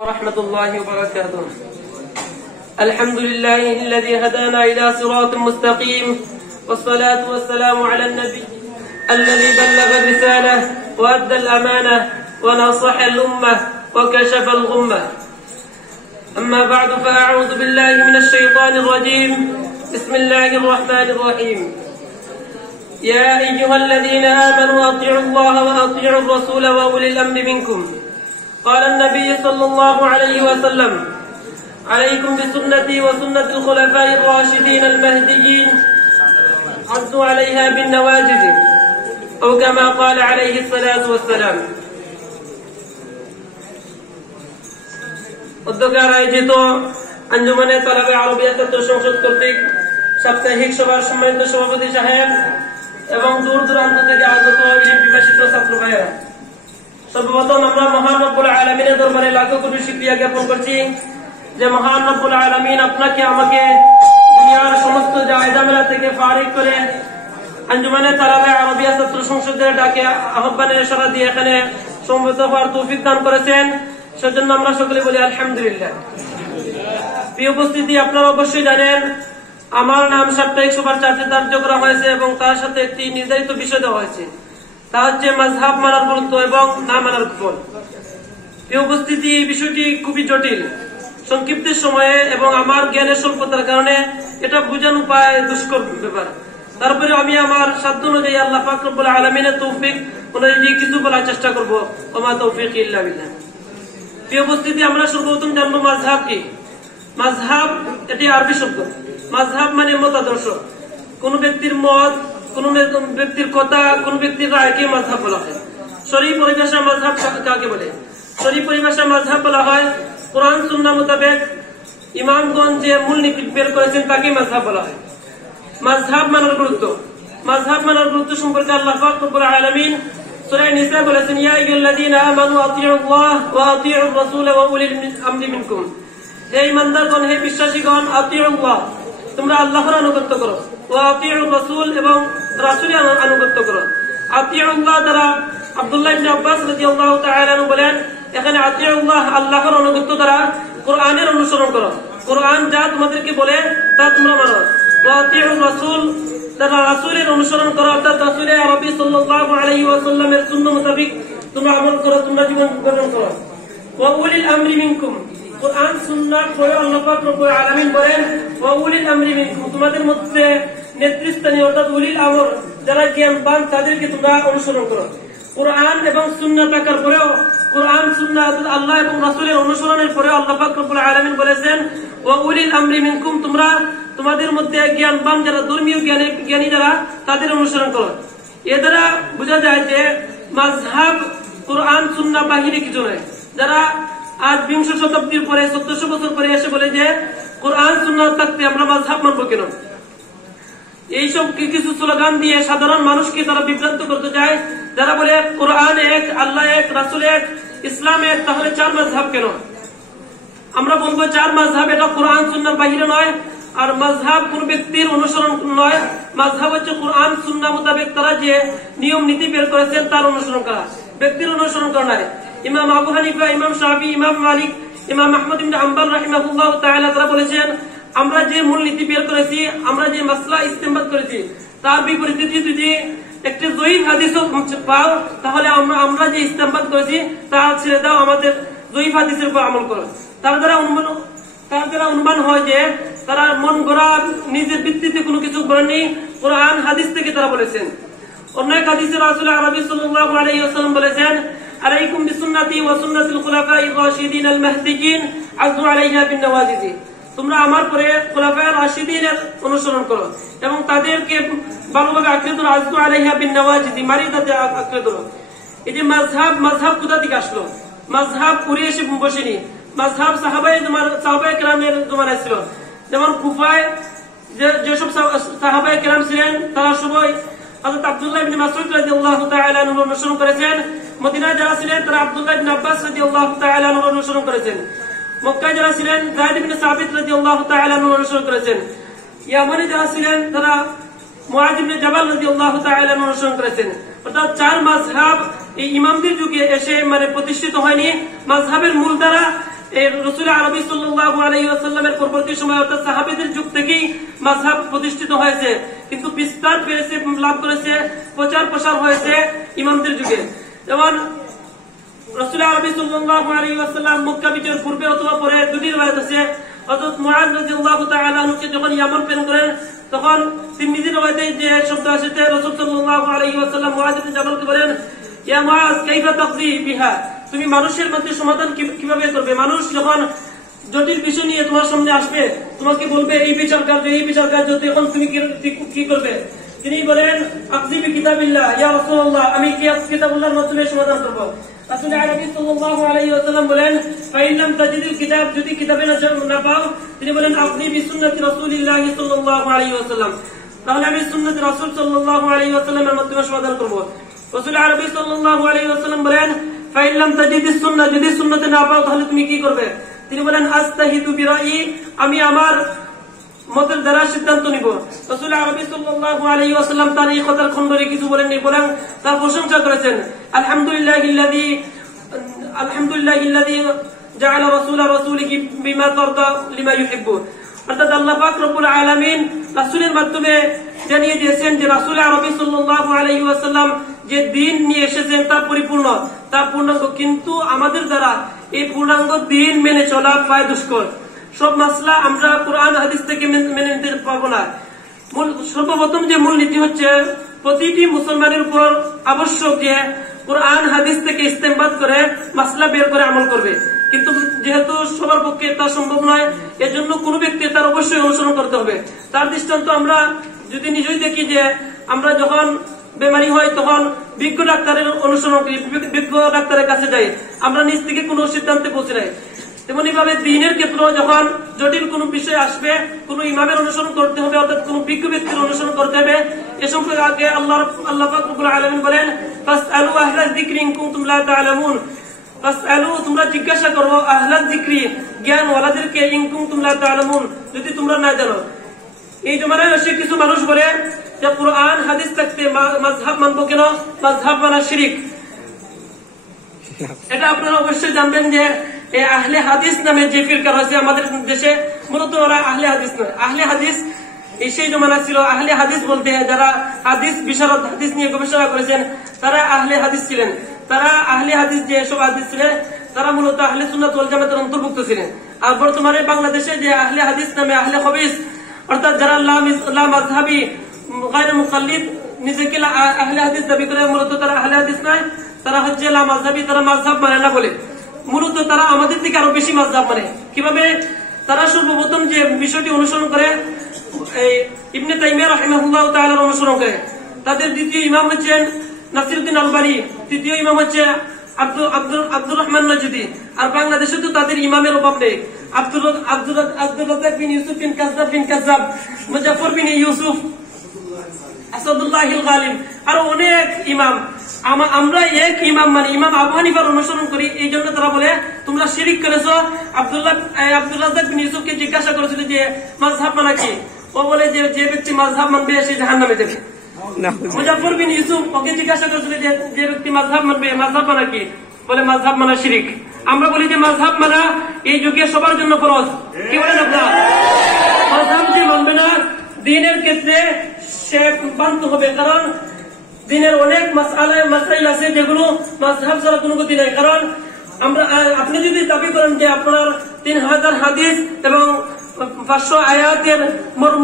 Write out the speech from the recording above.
ورحمة الله وبركاته. الحمد لله الذي هدانا إلى صراط مستقيم، والصلاة والسلام على النبي الذي بلغ الرسالة وأدى الأمانة ونصح الأمة وكشف الغمة. أما بعد، فأعوذ بالله من الشيطان الرجيم. بسم الله الرحمن الرحيم. يا أيها الذين آمنوا أطيعوا الله وأطيعوا الرسول وأولي الأمر منكم. قال النبي صلى الله عليه وسلم: عليكم بسنتي وسنة الخلفاء الراشدين المهديين، عضوا عليها بالنواجذ، أو كما قال عليه الصلاة والسلام. উদ্যোগের আয়োজিত আঞ্জুমানে তালাবে আরবিয়া তত্ত্ব সংসদ কর্তৃক সাপ্তাহিক সভার সম্মানিত সভাপতি সাহেব এবং দূর দূরান্ত থেকে আগত ইলম পিপাসিত ছাত্র ভাইয়েরা, সর্বপ্রথম আমরা মহান রব্বুল আলামিনের দরবারে লাখো কোটি শুকরিয়া জ্ঞাপন করছি যে মহান রব্বুল আলামিন আপনাকে আমাকে দুনিয়ার সমস্ত জায়দামেলা থেকে ফারিগ করে আঞ্জুমানে তালাবে আরবিয়া ছাত্র সংসদের ডাকে আহ্বানের ইশারা দিয়ে এখানে সমবেত হওয়ার তৌফিক দান করেছেন। সেজন্য আমরা সকলে বলি আলহামদুলিল্লাহ। প্রিয় উপস্থিতি, আপনারা অবশ্যই জানেন আমার নাম সাপ্তাহিক সভার চার্জে ধার্য করা হয়েছে এবং তার সাথে একটি নির্ধারিত বিষয় দেওয়া হয়েছে, তা হচ্ছে মাযহাব মানার গুরুত্ব এবং না মানার ফল। প্রিয় উপস্থিতি, এই বিষয়টি খুবই জটিল, সংক্ষিপ্ত সময়ে এবং আমার জ্ঞানের স্বল্পতার কারণে এটা বোঝানো পায় দুষ্কর ব্যাপার। তারপরে আমি আমার সাধ্য অনুযায়ী আল্লাহ পাক রব্বুল আলামিনের তৌফিক অনুযায়ী কিছু বলার চেষ্টা করবো। ওমা তৌফিক ইল্লা বিল্লাহ। প্রিয় উপস্থিতি, আমরা সর্বপ্রথম জানবো মাযহাব কি। মাযহাব এটি আরবি শব্দ। মাযহাব মানে মতাদর্শ, কোন ব্যক্তির মত, কোন ব্যক্তির কথা, কোন ব্যক্তির রায়কে মাযহাব বলা হয়। শরঈ পরিভাষা মাযহাব কাকে বলে? শরঈ পরিভাষা মাযহাব বলা হয় কোরআন সুন্নাহ মোতাবেক ইমামগণ যে মূল নীতি বের করেছেন তাকে মাযহাব বলা হয়। মাযহাব মানার গুরুত্ব। মাযহাব মানার গুরুত্ব সম্পর্কে আল্লাহ পাক রব্বুল আলামিন সূরা নিসা বলেছেন, ইয়া আইয়ুহাল্লাযীনা আমানু আতিউল্লাহ ওয়া আতিউর রাসূল ওয়া উলিল আমরি মিনকুম। হে ঈমানদারগণ, হে বিশ্বাসীগণ, আতিউল্লাহ, তোমরা আল্লাহর আনুগত্য করো, ওয়া আতিউর রাসূল, এবং রাসূলের আনুগত্য করো। আতিউল্লাহ দ্বারা আব্দুল্লাহ ইবনে আব্বাস রাদিয়াল্লাহু তাআলা আনহু বলেন, এখানে আতিউল্লাহ আল্লাহর আনুগত্য দ্বারা কোরআনের অনুসরণ করো, কোরআন যা তোমাদেরকে বলে তা তোমরা মানো। ওয়া আতিউর রাসূল দ্বারা রাসূলের অনুসরণ করো, অর্থাৎ রাসূল আরবি সাল্লাল্লাহু আলাইহি ওয়াসাল্লামের সুন্নাহ মোতাবেক তোমরা আমল করো, তোমরা জীবন গঠন করো। ওয়া উলিল আমরি মিনকুম, কোরআন সুন্নাহ পড়ে আল্লাহ পাক রব্বুল আলামিন বলেন, ওয়া উলিল আমরি মিনকুম, তোমাদের মধ্যে নেতৃস্থানীয় অর্থাৎ উলিল আমর যারা জ্ঞানবান তাদেরকে তোমরা অনুসরণ করো। কোরআন এবং সুন্নাহ থাকার পরেও, কোরআন সুন্নাহ অর্থাৎ আল্লাহ এবং রাসূলের অনুসরণের পরেও আল্লাহ পাক রব্বুল আলামিন বলেছেন, ওয়া উলিল আমরি মিনকুম, তোমরা তোমাদের মধ্যে জ্ঞানবান যারা, ধর্মীয় জ্ঞানী যারা, তাদের অনুসরণ করো। এ দ্বারা বোঝা যায় যে মাযহাব কোরআন সুন্নাহ বাহিনী কিছু নয়। যারা আজ 20 শতাব্দীর পরে 1400 বছর পরে এসে বলে যে কোরআন সুন্নাহ থাকতে আমরা মাযহাব মানব কেন, এইসব কিছু স্লোগান দিয়ে সাধারণ মানুষকে তারা বিভ্রান্ত করতে যায়। যারা বলে কোরআন এক, আল্লাহ এক, রাসূল এক, ইসলাম এক, তাহলে 4 মাযহাব কেন? আমরা বলবো 4 মাযহাব এটা কোরআন সুন্নাহর বাহিরে নয়। আর মাযহাব কোন ব্যক্তির অনুসরণ নয়। মাযহাব হচ্ছে কোরআন সুন্নাহ মোতাবেক তারা যে নিয়ম নীতি বের করেছেন তার অনুসরণ করা, ব্যক্তির অনুসরণ করা নয়। ইমাম আবু হানিফা, ইমাম শাফি, ইমাম মালিক, ইমাম আহমদ ইবনে হাম্বল রাহিমাহুল্লাহ তাআলা তারা বলেছেন, আমরা যে মূল নীতি বের করেছি, আমরা যে মাসলা ইস্তেমবাদ করেছি, তার বিপরীতে যদি একটি যঈফ হাদিসও পাও, তাহলে আমরা যে ইস্তেমবাদ করেছি তা ছেড়ে দাও, আমাদের যঈফ হাদিসের উপর আমল করো। তার দ্বারা অনুমান হয় যে তারা মন গড়া নিজের ভিত্তিতে কোনো কিছু বলেনি, কোরআন হাদিস থেকে তারা বলেছেন। অন্য এক হাদিসে রাসূল আরবি সাল্লাল্লাহু আলাইহি ওয়াসাল্লাম বলেছেন, আলাইকুম বিসুন্নতি ওয়া সুন্নাতিল খুলাফায়ে রাশিদিন আল মাহদিয়িন, আযু আলাইহা বিন নওয়াজিজ। তোমরা আমার পরে খুলাফায়ে রাশিদিনের অনুসরণ করো এবং তাদেরকে ভালোভাবে আঁকড়ে ধরো, আযু আলাইহা বিন নওয়াজিজ, মারি তাতে আঁকড়ে ধরো। এই যে মাযহাব কোথা থেকে আসলো? মাযহাব পুরে এসে বসেনি। মাযহাব সাহাবায়ে কেরামের জমানায় ছিল। যেমন কুফায় যেসব সাহাবায়ে কেরাম ছিলেন তারা সবাই হযরত আব্দুল্লাহ ইবনে মাসউদ রাদিয়াল্লাহু তাআলা আনহু অনুসরণ করেছেন। মদিনায় যারা ছিলেন তারা আব্দুল্লাহ ইবনে আব্বাস রাদিয়াল্লাহু তাআলা আনহু অনুসরণ করেছেন। মক্কায় যারা ছিলেন যায়েদ ইবনে সাবিত রাদিয়াল্লাহু তাআলা আনহু অনুসরণ করেছেন। ইয়ামানে যারা ছিলেন তারা মুআয ইবনে জাবাল রাদিয়াল্লাহু তাআলা আনহু অনুসরণ করেছেন। অর্থাৎ 4 মাযহাব এই ইমামদের যুগে এসে প্রতিষ্ঠিত হয়নি। মাযহাবের মূল দ্বারা রাসূল আরবী সাল্লাল্লাহু আলাইহি ওয়াসাল্লামের পরবর্তী সময় অর্থাৎ সাহাবীদের যুগ থেকেই মাযহাব প্রতিষ্ঠিত হয়েছে, কিন্তু বিস্তার পেয়েছে, লাভ করেছে, প্রচার প্রসার হয়েছে ইমামদের যুগে। যেমন রাসূল আরবী সাল্লাল্লাহু আলাইহি ওয়াসাল্লাম মক্কা বিজয়ের পূর্বে অথবা পরে দুটি riwayat আছে। হযরত মুআয রাদিয়াল্লাহু তাআলা আনহুকে যখন ইয়ামান প্রেরণ করেন, তখন তিরমিজি riwayate যে শব্দ আসছে, রাসূল সাল্লাল্লাহু আলাইহি ওয়াসাল্লাম মুআয ইবনে জাবালকে বলেন, ইয়া মুআয কাইফা তাকদি বিহা, তুমি মানুষের মধ্যে সমাধান কিভাবে করবে? মানুষ যখন জটিল বিষয় নিয়ে তোমার সামনে আসবে, তোমাকে বলবে এই বিচার কার্য, এই বিচার কার্য, তখন তুমি কি করবে? তিনি বলেন, আকদি বিকিতাবিল্লাহ ইয়া রাসূলুল্লাহ, আমি কিতাবুল্লাহর মাধ্যমে সমাধান করব। রাসূল আরবী সাল্লাল্লাহু আলাইহি ওয়াসাল্লাম বলেন, ফাইল্লাম তাজিদুল কিতাব, যদি কিতাবে না পাও, তিনি বলেন আকদি বিসুন্নতি রাসূলিল্লাহ সাল্লাল্লাহু আলাইহি ওয়াসাল্লাম, তাহলে আমি সুন্নাত রাসূল সাল্লাল্লাহু আলাইহি ওয়াসাল্লামের মাধ্যমে সমাধান করব। রাসূল আরবী সাল্লাল্লাহু আলাইহি ওয়াসাল্লাম বলেন, ফাইল্লাম তাজিদিস সুন্নাহ, যদি সুন্নতে না পাও তাহলে তুমি কি করবে? তিনি বলেন, আস্তাহিদু বিরাই, আমি আমার মতের দ্বারা সিদ্ধান্ত নিব। রাসূল আরবী সাল্লাল্লাহু আলাইহি ওয়াসাল্লাম তার এই কথার খণ্ডনে কিছু বলেননি, বলেন তার প্রশংসা করেছেন। আলহামদুলিল্লাহিল্লাযী জাআলা রাসূলা রাসূলিহি বিমা তারদা লিমা ইউহিব্বু, অর্থাৎ আল্লাহ পাক রব্বুল আলামিন রাসূলের মাধ্যমে জানিয়ে দিয়েছেন যে রাসূল আরবী সাল্লাল্লাহু আলাইহি ওয়াসাল্লাম যে দ্বীন নিয়ে এসেছেন তা পরিপূর্ণ, তা পূর্ণাঙ্গ, কিন্তু আমাদের দ্বারা এই পূর্ণাঙ্গ দ্বীন মেনে চলা প্রায় দুষ্কর। সব মাসলা আমরা কোরআন হাদিস থেকে মেনে নিতে পারবো না। সর্বপ্রথম যে মূল নীতি হচ্ছে, প্রতিটি মুসলমানের উপর আবশ্যক যে কোরআন হাদিস থেকে ইস্তেমবাদ করে মাসলা বের করে আমল করবে, কিন্তু যেহেতু সবার পক্ষে তা সম্ভব নয়, এজন্য কোনো ব্যক্তি তার অবশ্যই অনুসরণ করতে হবে। তার দৃষ্টান্ত আমরা যদি নিজেই দেখি যে আমরা যখন বেমারি হয় তখন বিজ্ঞ ডাক্তারের অনুসরণ করি, বিজ্ঞ ডাক্তারের কাছে যাই, আমরা নিজ থেকে কোনো সিদ্ধান্তে পৌঁছে নাই। তেমনি ভাবে দ্বীনের ক্ষেত্রে যখন জটিল কোনো বিষয় আসবে, কোন ইমামের অনুসরণ করতে হবে, অর্থাৎ কোন বিজ্ঞ ব্যক্তির অনুসরণ করতে হবে। এ সম্পর্কে আগে আল্লাহ পাক রব্বুল আলামিন বলেন, ফাসআলু আহলা যিকরি ইন কুনতুম লা তা'লামুন, ফাসআলু, তোমরা জিজ্ঞাসা করো, আহলা যিকরি, জ্ঞান ওয়ালাদেরকে, ইন কুনতুম লা তা'লামুন, যদি তোমরা না জানো। এই জমানায় এসে কিছু মানুষ বলে যে কোরআন হাদিস থাকতে মাযহাব মানবো কেন? মাযহাব মানা শিরক। এটা আপনারা অবশ্যই জানবেন যে এই আহলে হাদিস নামে যে ফিরকা রয়েছে আমাদের দেশে, মূলত ওরা আহলে হাদিস নয়। আহলে হাদিস এই সেই জমানা ছিল, আহলে হাদিস বলতে যারা হাদিস বিশারদ, হাদিস নিয়ে গবেষণা করেছেন, তারা আহলে হাদিস ছিলেন। তারা আহলে হাদিস যে সব হাদিস ছিলেন, তারা মূলত আহলে সুন্নাত ওয়াল জামাতের অন্তর্ভুক্ত ছিলেন। আর বর্তমানে বাংলাদেশে যে আহলে হাদিস নামে আহলে খবিস, অর্থাৎ যারা লা মাযহাবী গায়র মুকাল্লিদ, নিজেকে আহলে হাদিস দাবি করে, মূলত তারা আহলে হাদিস নয়, তারা হচ্ছে লা মাযহাবী, তারা মাযহাব মানে না বলে। মূলত তারা আমাদের থেকে আরো বেশি মাযহাব মানে। কিভাবে? তারা সর্বপ্রথম যে বিষয়টি অনুসরণ করে, ইবনে তাইমিয়া রাহিমাহুল্লাহ তাআলার অনুসরণ করে। তাদের দ্বিতীয় ইমাম হচ্ছেন নাসিরউদ্দিন আলবানী, তৃতীয় ইমাম হচ্ছে আব্দুর রহমান নজদি। আর বাংলাদেশে তো তাদের ইমামের অভাব নেই। আব্দুর রাজ্জাক বিন ইউসুফ বিন কাযযাব, মুজাফফর বিন ইউসুফ, আসাদুল্লাহিল গালিব, আর অনেক ইমাম। আমরা এক ইমাম মানে ইমাম আবু হানিফার অনুসরণ করি। এই জন্য তারা বলে তোমরা শিরিক করেছো। আব্দুর রাজ্জাক বিন ইউসুফকে জিজ্ঞাসা করেছিল যে মাযহাব মানা কি? ও বলে যে ব্যক্তি মাযহাব মানবে সে জাহান্নামে যাবে। মুজাফফর বিন ইউসুফ ওকে জিজ্ঞাসা করেছিল যে ব্যক্তি মাযহাব মানবে, মাযহাব মানা কি? বলে মাযহাব মানা শিরিক। আমরা বলি যে মাযহাব মানা এই যুগে সবার জন্য ফরজ। কি বলেন আপনারা? মাযহাব যে মানবে না দ্বীনের ক্ষেত্রে সে মানতে হবে, কারণ দ্বীনের অনেক মাসাইল আছে যেগুলো মাযহাব ছাড়া কোনো গতি নাই। কারণ আপনি যদি দাবি করেন যে আপনার 3000 হাদিস এবং 500 আয়াতের মর্ম